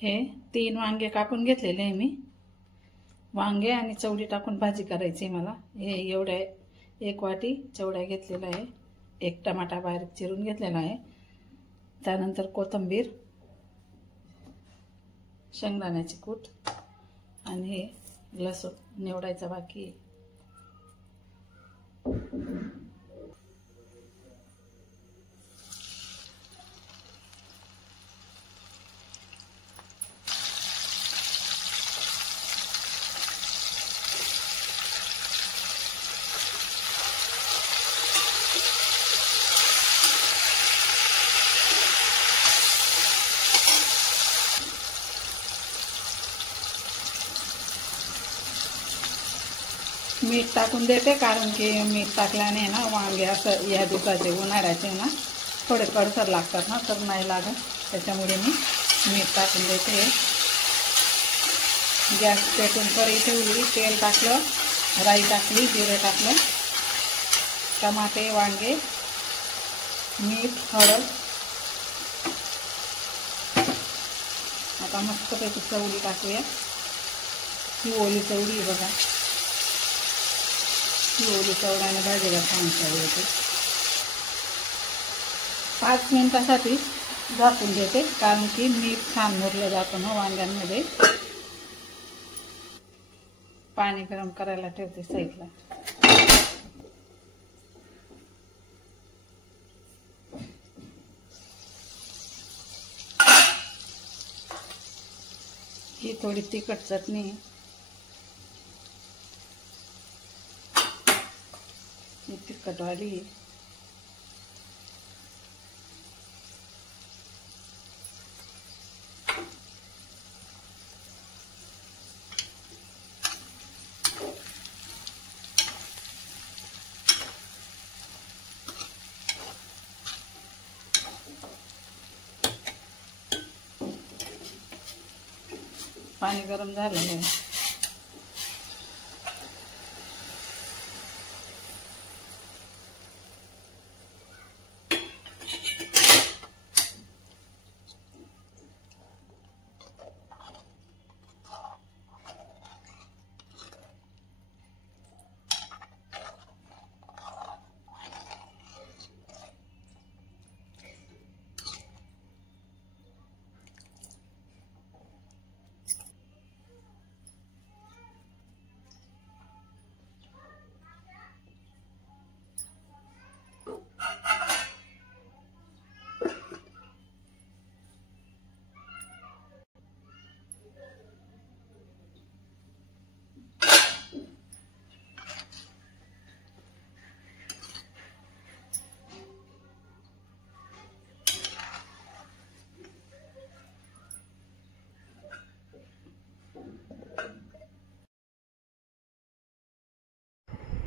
हे 3 वांगे कापून घेतलेले आहे मी। वांगे आणि चवळी टाकून भाजी करायची मला। हे एवढ्या 1 वाटी चवळ्या घेतलेला आहे, 1 टमाटा बारीक चिरून घेतलेला आहे, त्यानंतर कोथिंबीर, शेंगदाण्याचे कूट आणि हे लसूण निवडायचा बाकी आहे। मीठ टाकून देते, कारण की मीठ टाकल्याने ना वांगे असं या दिवसाचे उन्हाळ्याचे ना थोडे कडसर लागतात ना, तर नाही लागत, त्याच्यामुळे मी मीठ टाकून देते। गॅस पेटून कढई ठेवली, तेल टाकलं, राई टाकली, जिरे टाकलं, टमाटे, वांगे, मीठ, हळद। आता मस्तपैकी चवळी टाकूया। ही ओली चवळी बघा, ओली चवळ्याने भाजीला छान चव येते। 5 मिनिटासाठी झाकून देते, कारण की मीठ छान मुरलं जातं ना वांग्यांमध्ये। पाणी गरम करायला ठेवते साईडला। ही थोडी तिखट चटणी, तिखटवाली। पाणी गरम झालेलं आहे।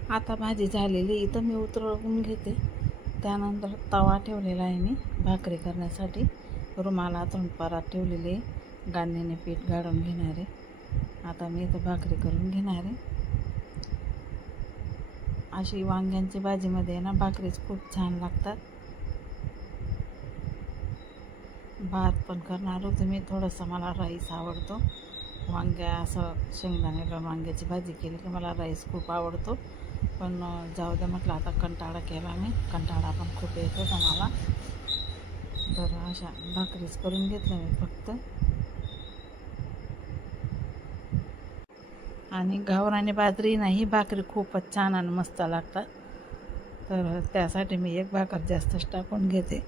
आता भाजी झालेली, इथं मी उतरवून घेते। त्यानंतर तवा ठेवलेला आहे मी भाकरी करण्यासाठी, रुमालातून परात ठेवलेले, गाळणीने पीठ गाळून घेणार आहे। आता मी इथं भाकरी करून घेणार आहे। अशी वांग्यांची भाजीमध्ये ना भाकरीच खूप छान लागतात। भात पण करणार होते मी, थोडंसं मला राईस आवडतो। वांग्या असं शेंगदाणे वांग्याची भाजी केली की मला राईस खूप आवडतो, पण जाऊ दे म्हटलं, आता कंटाळा केला मी, कंटाळा पण खूप येत होता मला, तर अशा भाकरीच करून घेतल्या मी फक्त। आणि गावरानी बाजरी नाही, भाकरी खूपच छान आणि मस्त लागतात, तर त्यासाठी मी 1 भाकर जास्तच टाकून घेते।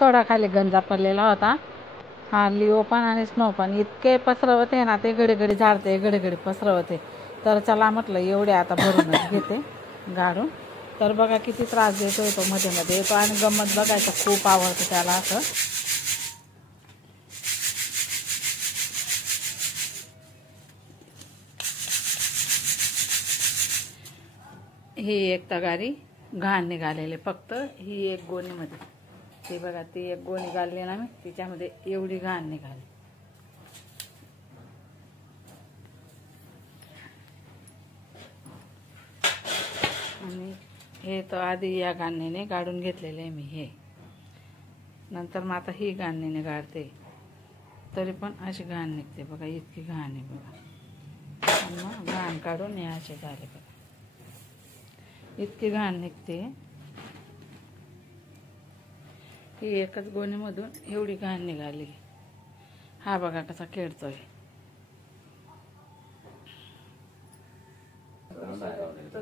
थोडा खाली गंजा पडलेला होता. हा लिओ पण आणि स्नो पण इतके पसरवते ना, ते घडी घडी झाडते, घडी घडी पसरवते. तर चला म्हटलं एवढे आता भरूनच घेते गाडून. तर बघा किती त्रास देतोय तो, मध्ये मध्ये येतो आणि गंमत बघायचं खूप आवडतं त्याला. असं ही एक तगारी घाण निघालेले, फक्त ही एक गोणीमध्ये. ती बघा, ती एक गोणी घालली ना मी, तिच्यामध्ये एवढी घाण निघाली. आणि हे तर आधी या गाणीने काढून घेतलेले आहे मी हे. नंतर मग आता ही गाणीने काढते, तरी पण अशी घाण निघते बघा, इतकी घाण आहे बघा. मग घाण काढून हे असे झाले बघा, इतकी घाण निघते. ही एकच गोणीमधून एवढी घाण निघाली. हा बघा कसा खेळतोय.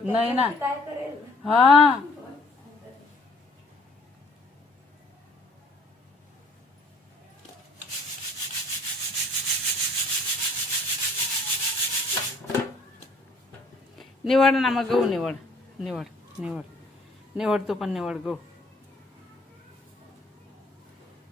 नाही ना, हा निवड ना मग, गहू निवड निवड निवड निवड, तू पण निवड गहू.